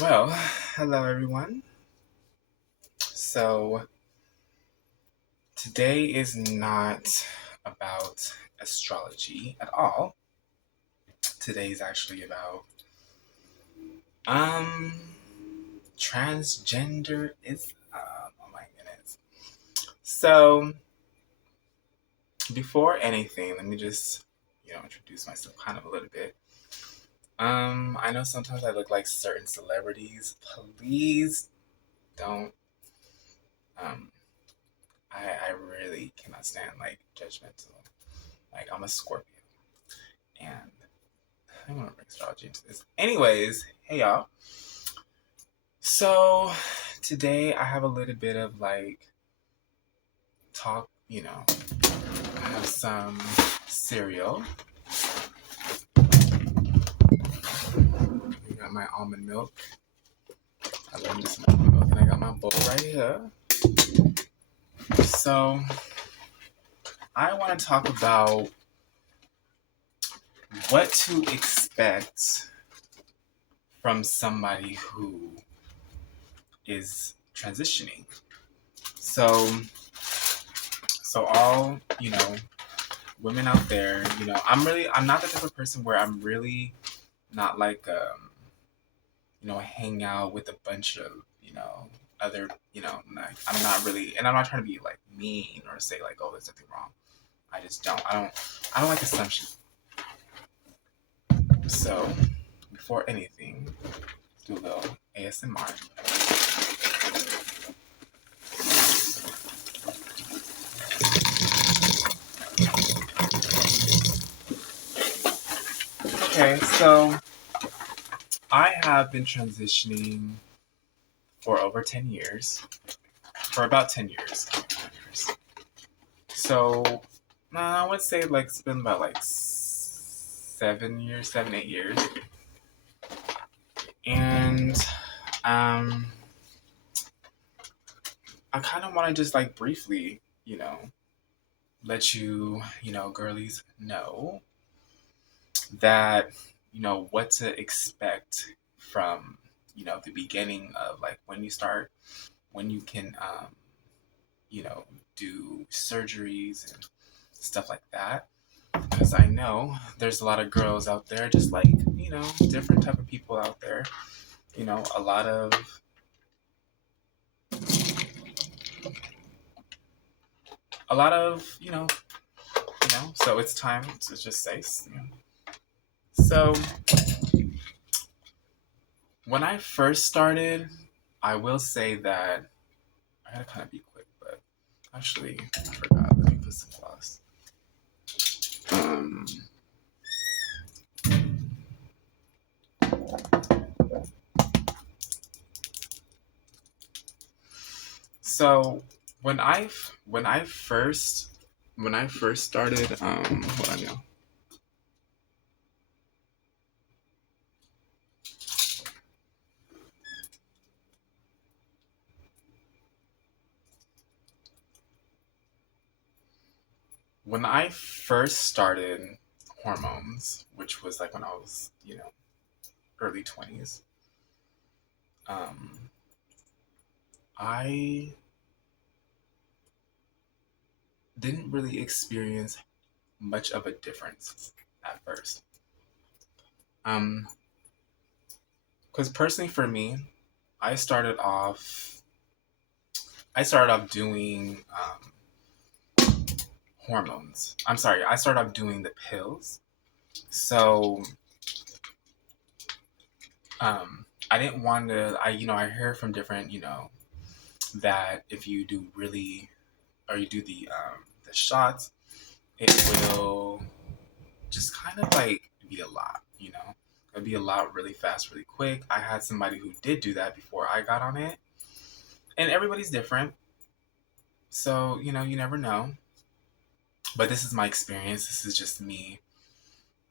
Well, hello everyone. So, today is not about astrology at all. Today is actually about um transgender is oh my goodness. So, before anything, let me just introduce myself kind of a little bit. I know sometimes I look like certain celebrities. Please don't um I really cannot stand like judgmental. Like I'm a Scorpio and I want to bring astrology into this. Anyways, hey y'all. So today I have a little bit of like talk, I have some cereal. I got my almond milk. I love me some almond milk. And I got my bowl right here. So I want to talk about what to expect from somebody who is transitioning. So all, women out there, I'm not the type of person where I'm really not like hang out with a bunch of, other, like I'm not really, and I'm not trying to be like mean or say like, oh, there's nothing wrong. I just don't. I don't like assumptions. So before anything, let's do a little ASMR. Okay, so I have been transitioning for over 10 years, for about 10 years. So I would say like it's been about like 7 years, 7, 8 years. And um, I kind of want to just like briefly, let you, girlies know that, what to expect from, the beginning of like when you start, when you can, you know, do surgeries and stuff like that. Because I know there's a lot of girls out there, just like, different type of people out there, a lot of so it's time to just say, so when I first started, I will say that I gotta kind of be quick, but actually I forgot. Let me put some gloss. Um, so when I first started, hold on, y'all. When I first started hormones, which was like when I was, early 20s, um, I didn't really experience much of a difference at first. Um, because personally for me, I started off, I started off doing hormones. I'm sorry, I started off doing the pills. So, I didn't want to. I hear from different, that if you do really, or you do the shots, it will just kind of like be a lot, It'd be a lot really fast, really quick. I had somebody who did do that before I got on it, and everybody's different. So, you never know. But this is my experience. This is just me,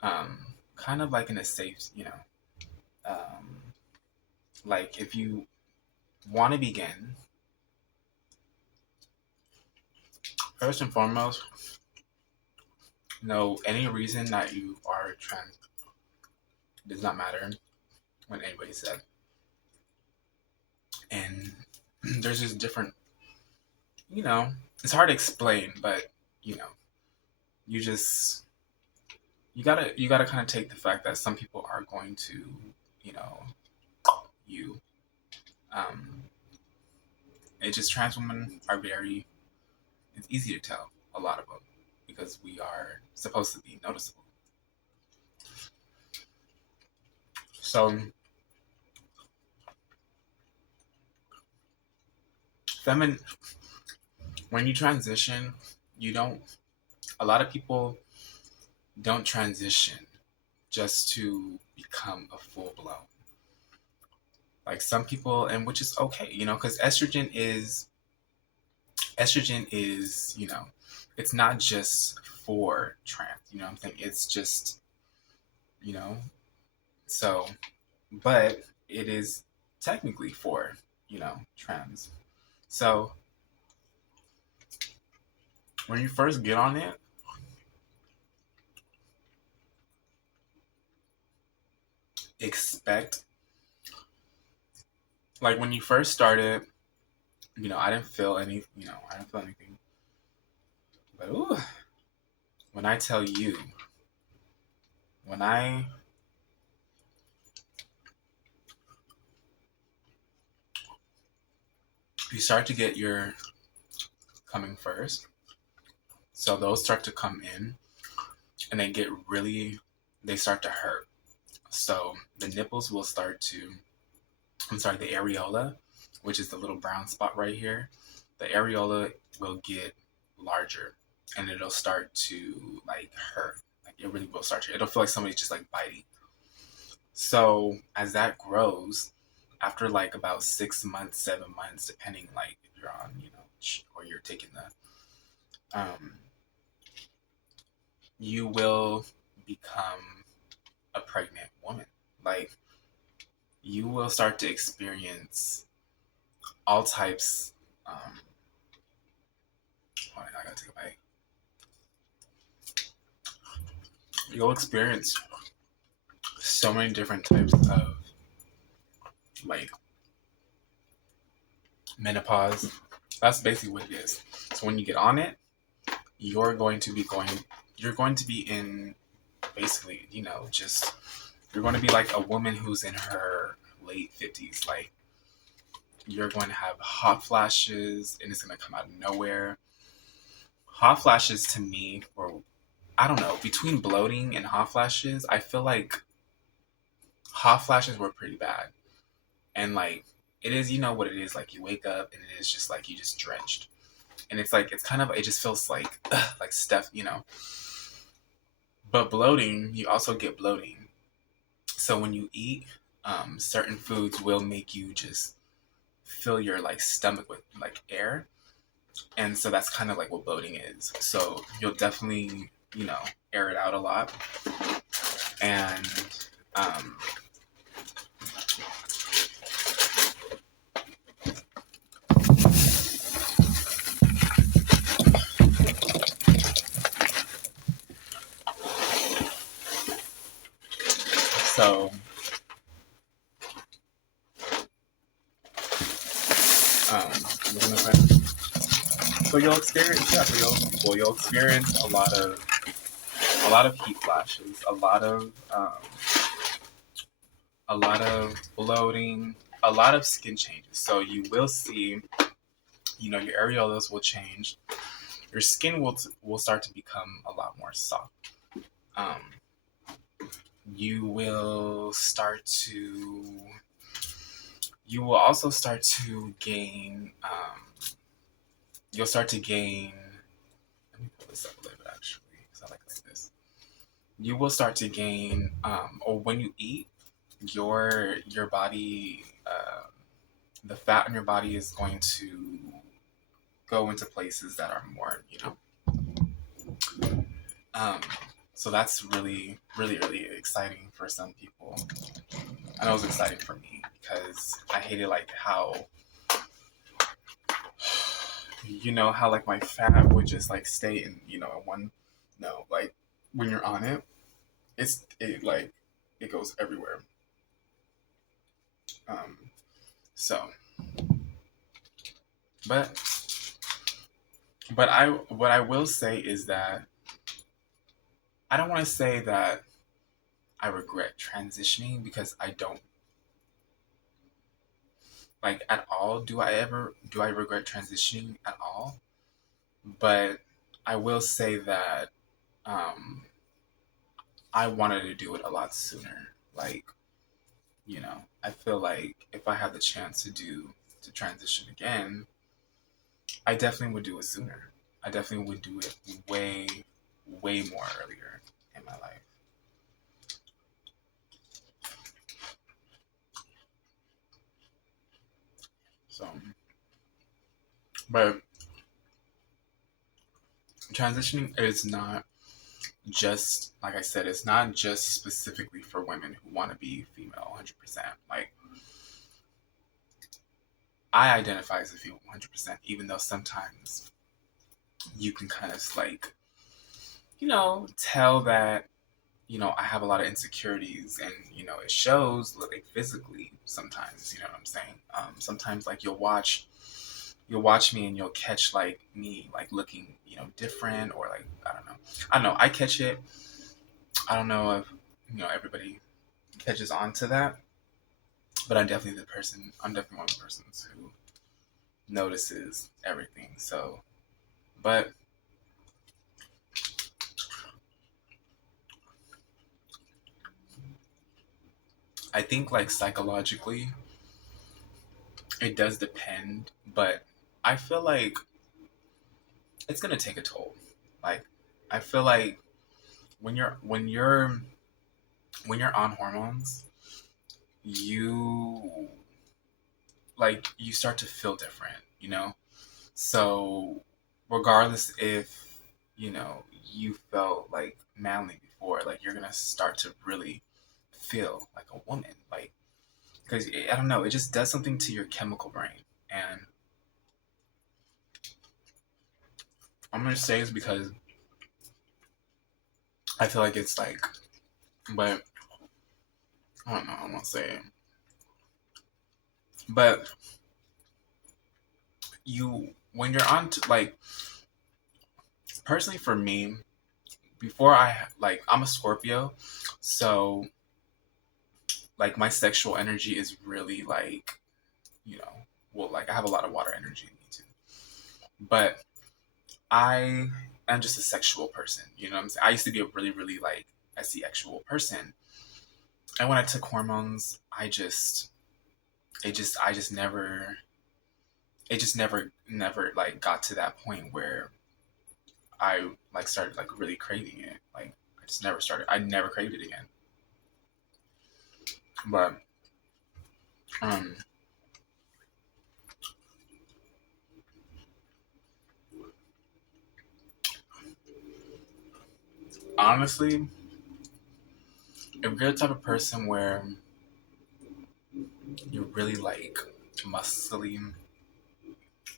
kind of like in a safe, um, like if you want to begin, first and foremost, know any reason that you are trans does not matter when anybody said. And there's just different, you know, it's hard to explain, but you know, you just you gotta kind of take the fact that some people are going to, you know, you. Um, it just trans women are very. It's easy to tell a lot of them because we are supposed to be noticeable. So feminine, when you transition, you don't. A lot of people don't transition just to become a full blown. Like some people, and which is okay, you know, because estrogen is, you know, it's not just for trans, you know what I'm saying? It's just, you know, so, but it is technically for, you know, trans. So when you first get on it, expect, like when you first started, you know, I didn't feel any, you know, I didn't feel anything. But ooh, when I tell you, when I, you start to get your coming first, so those start to come in and they get really, they start to hurt. So the nipples will start to, I'm sorry, the areola, which is the little brown spot right here, the areola will get larger and it'll start to like hurt. Like it really will start to, it'll feel like somebody's just like biting. So as that grows, after like about 6 months, 7 months, depending like if you're on, you know, or you're taking um, you will become a pregnant woman. Like you will start to experience all types. Oh, I gotta take a bite. You'll experience so many different types of like menopause. That's basically what it is. So when you get on it, you're going to be going. You're going to be in basically, you know, just you're going to be like a woman who's in her late 50s. Like you're going to have hot flashes, and it's going to come out of nowhere. Hot flashes to me, or I don't know, between bloating and hot flashes, I feel like hot flashes were pretty bad. And like it is, you know what it is, like you wake up and it is just like you just drenched. And it's like it's kind of, it just feels like like stuff, you know. But bloating, you also get bloating. So when you eat, certain foods will make you just fill your like stomach with like air. And so that's kind of like what bloating is. So you'll definitely, you know, air it out a lot. And um, so we're gonna so you'll experience, yeah, you'll experience a lot of heat flashes, a lot of bloating, a lot of skin changes. So you will see, you know, your areolas will change, your skin will start to become a lot more soft. Um, you will start to, you will also start to gain, you'll start to gain. Let me pull this up a little bit actually, because I like this. You will start to gain, or when you eat, your body, the fat in your body is going to go into places that are more, you know. Um, so that's really, really, really exciting for some people. I know it was exciting for me because I hated like how, you know, how like my fat would just like stay in, you know, in one, no, like when you're on it, it like, it goes everywhere. Um, so But I what I will say is that I don't want to say that I regret transitioning, because I don't, like, at all. Do I regret transitioning at all? But I will say that um I wanted to do it a lot sooner. Like, I feel like if I had the chance to transition again, I definitely would do it sooner. I definitely would do it way, way more earlier in my life. So, but transitioning is not just, like I said, it's not just specifically for women who want to be female 100%. Like, I identify as a female 100%, even though sometimes you can kind of like, tell that, I have a lot of insecurities, and, it shows like physically sometimes, you know what I'm saying? Sometimes, like, you'll watch me and you'll catch like me like looking, different, or like, I don't know, I catch it. I don't know if, everybody catches on to that, but I'm definitely one of the persons who notices everything. So, but I think, like, psychologically, it does depend, but I feel like it's gonna take a toll. Like, I feel like when you're on hormones, you you start to feel different, So, regardless if you felt like manly before, like, you're gonna start to really feel like a woman, like, because I don't know, it just does something to your chemical brain. And I'm gonna say it's because I feel like it's like, but I don't know, I won't say it. But when you're on, like, personally for me, before I'm a Scorpio, so, like, my sexual energy is really like, you know, well, like, I have a lot of water energy in me too. But I am just a sexual person, you know what I'm saying? I used to be a really, really, like, a sexual person. And when I took hormones, I just never, like, got to that point where I, like, started, like, really craving it. Like, I never craved it again. But, um, honestly, if you're the type of person where you're really, like, muscly,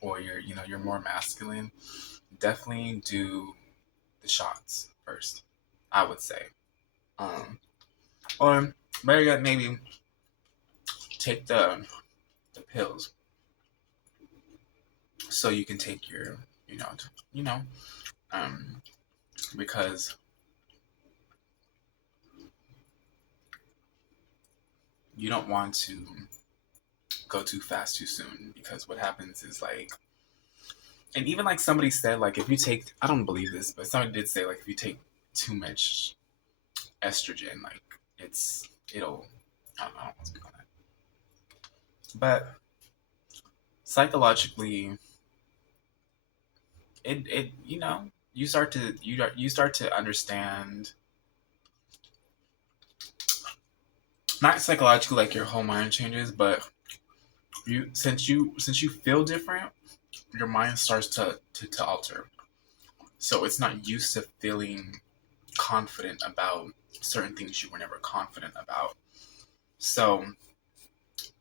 or you're more masculine, definitely do the shots first, I would say. Um, or better yet, maybe take the pills, so you can take your, you know, you know, um, because you don't want to go too fast too soon. Because what happens is, like, and even, like, somebody said, like, if you take, I don't believe this, but somebody did say, like, if you take too much estrogen, like, it'll, I don't want to speak on that, but psychologically, it you start to understand, not psychologically, like, your whole mind changes, but since you feel different, your mind starts to alter. So it's not used to feeling confident about certain things you were never confident about. So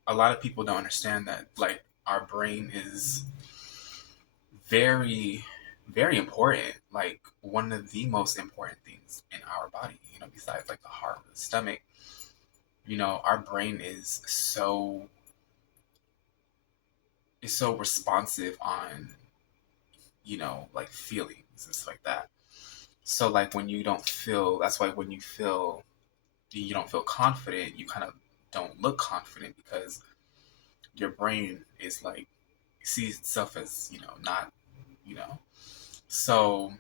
a lot of people don't understand that, like, our brain is very, very important. Like, one of the most important things in our body, besides, like, the heart or the stomach. Our brain is so is so responsive on, like feelings and stuff like that. So like when you don't feel, that's why when you don't feel confident, you kind of don't look confident because your brain is like sees itself as, not, you know. So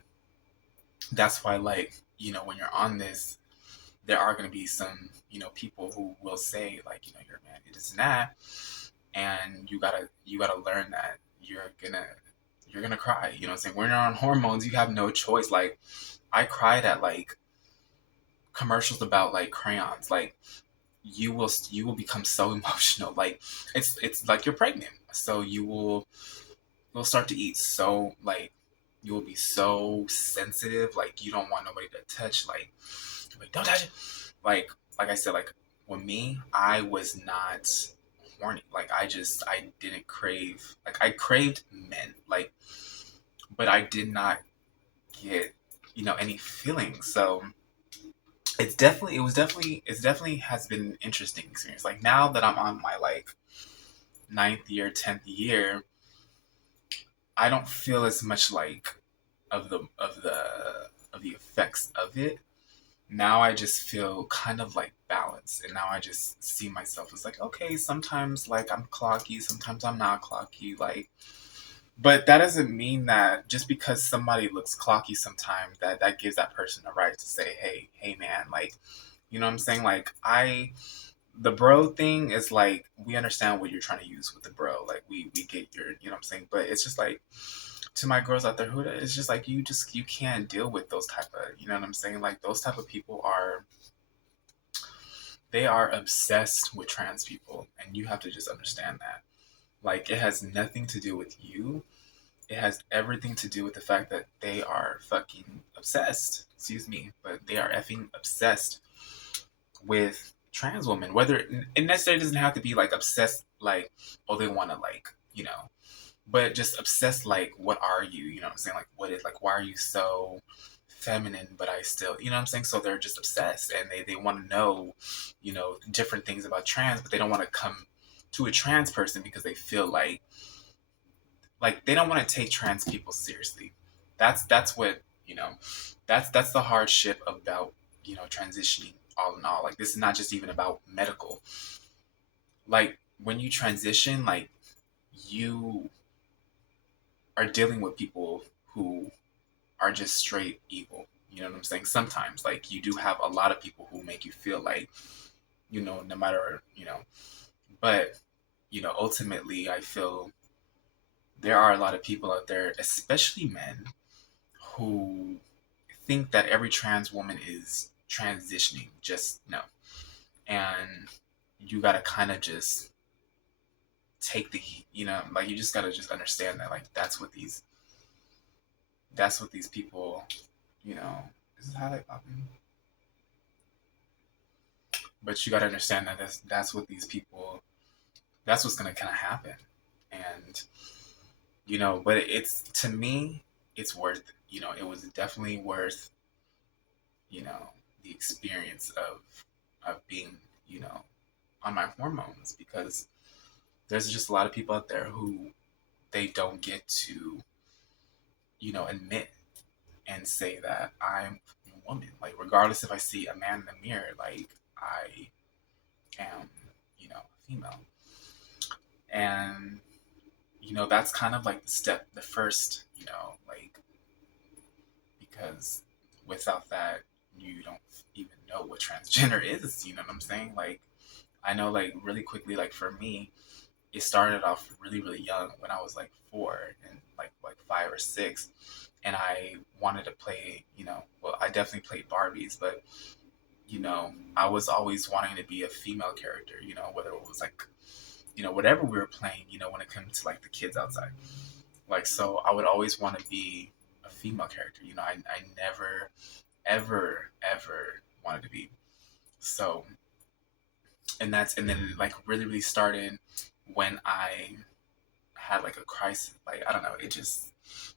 that's why, like, when you're on this, there are going to be some, people who will say like, you're a man, it is not, and you gotta learn that you're gonna cry. You know what I'm saying? When you're on hormones, you have no choice. Like, I cried at like commercials about like crayons. Like, you will become so emotional. Like, it's like you're pregnant, so you'll start to eat so like you will be so sensitive. Like, you don't want nobody to touch. Like, don't touch it. Like like I said, like with me, I was not horny. Like, I didn't crave. Like, I craved men. Like, but I did not get any feelings. So it's definitely has been an interesting experience. Like, now that I'm on my like ninth year, 10th year, I don't feel as much like of the effects of it. Now I just feel kind of like balanced, and now I just see myself as like, okay, sometimes like I'm clocky, sometimes I'm not clocky. Like, but that doesn't mean that just because somebody looks clocky sometimes, that gives that person a right to say, hey man, like, you know what I'm saying? Like, the bro thing is like, we understand what you're trying to use with the bro. Like, we get your, you know what I'm saying? But it's just like, to my girls out there, who it's just like, you can't deal with those type of, you know what I'm saying? Like, those type of people are, they are obsessed with trans people, and you have to just understand that. Like, it has nothing to do with you. It has everything to do with the fact that they are fucking obsessed. Excuse me, but they are effing obsessed with trans women. Whether it necessarily doesn't have to be like obsessed, like, oh, they want to, like, but just obsessed, like, what are you? You know what I'm saying? Like, what is, like, why are you so feminine, but I still, you know what I'm saying? So they're just obsessed, and they want to know, different things about trans, but they don't want to come to a trans person because they feel like they don't want to take trans people seriously. That's what, that's the hardship about, transitioning all in all. Like, this is not just even about medical. Like, when you transition, like, you are dealing with people who are just straight evil. You know what I'm saying? Sometimes, like, you do have a lot of people who make you feel like, no matter, but, ultimately, I feel there are a lot of people out there, especially men, who think that every trans woman is transitioning. Just no. And you gotta kind of just take the heat, like, you just gotta just understand that, like, that's what these people, you know, this is how they pop in. But you gotta understand that that's what these people, that's what's gonna kind of happen. And, but it's, to me, it's worth it. It was definitely worth, you know, the experience of being, you know, on my hormones, because there's just a lot of people out there who they don't get to, admit and say that I'm a woman. Like, regardless if I see a man in the mirror, like, I am, a female. And, that's kind of like the first, like, because without that, you don't even know what transgender is. You know what I'm saying? Like, I know, like, really quickly, like, for me, it started off really, really young when I was like 4 and like 5 or 6. And I wanted to play, well, I definitely played Barbies, but, I was always wanting to be a female character, whether it was like, whatever we were playing, when it comes to like the kids outside. Like, so I would always want to be a female character. I never, ever, ever wanted to be. So, and then like really, really started when I had like a crisis. Like, I don't know, it just,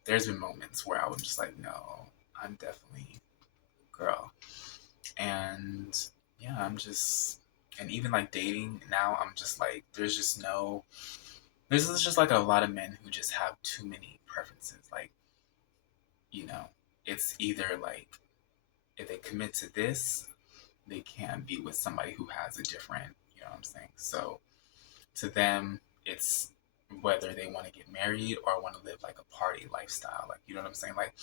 there's been moments where I was just like, no, I'm definitely a girl. And yeah, I'm just, and even like dating now, I'm just like, there's just no, This is just like a lot of men who just have too many preferences. Like, you know, it's either like if they commit to this, they can't be with somebody who has a different, you know what I'm saying? So to them, it's whether they want to get married or want to live like a party lifestyle. Like, you know what I'm saying? Like,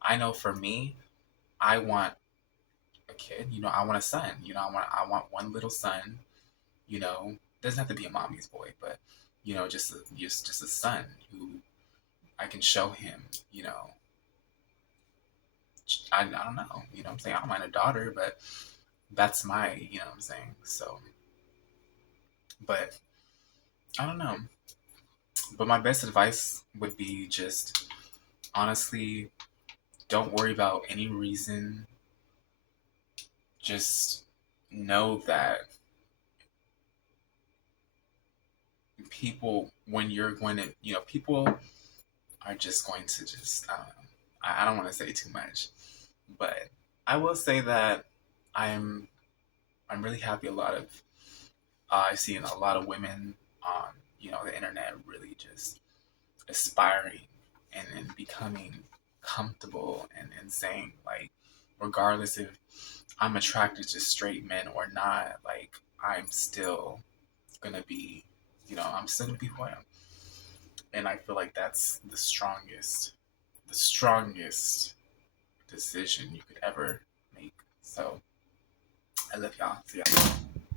I know for me, I want a kid. You know, I want a son. You know, I want one little son. You know, doesn't have to be a mommy's boy, but you know, just a son who I can show him. You know, I don't know. You know what I'm saying? I don't mind a daughter, but that's my, you know what I'm saying? So, but I don't know. But my best advice would be just honestly, don't worry about any reason. Just know that people, when you're going to, you know, people are just going to just, I don't want to say too much, but I will say that I'm, I'm really happy a lot of, I've seen a lot of women on, you know, the internet really just aspiring and becoming comfortable and saying like, regardless if I'm attracted to straight men or not, like I'm still gonna be, you know, I'm still gonna be who I am. And I feel like that's the strongest decision you could ever make. So I love y'all. See y'all.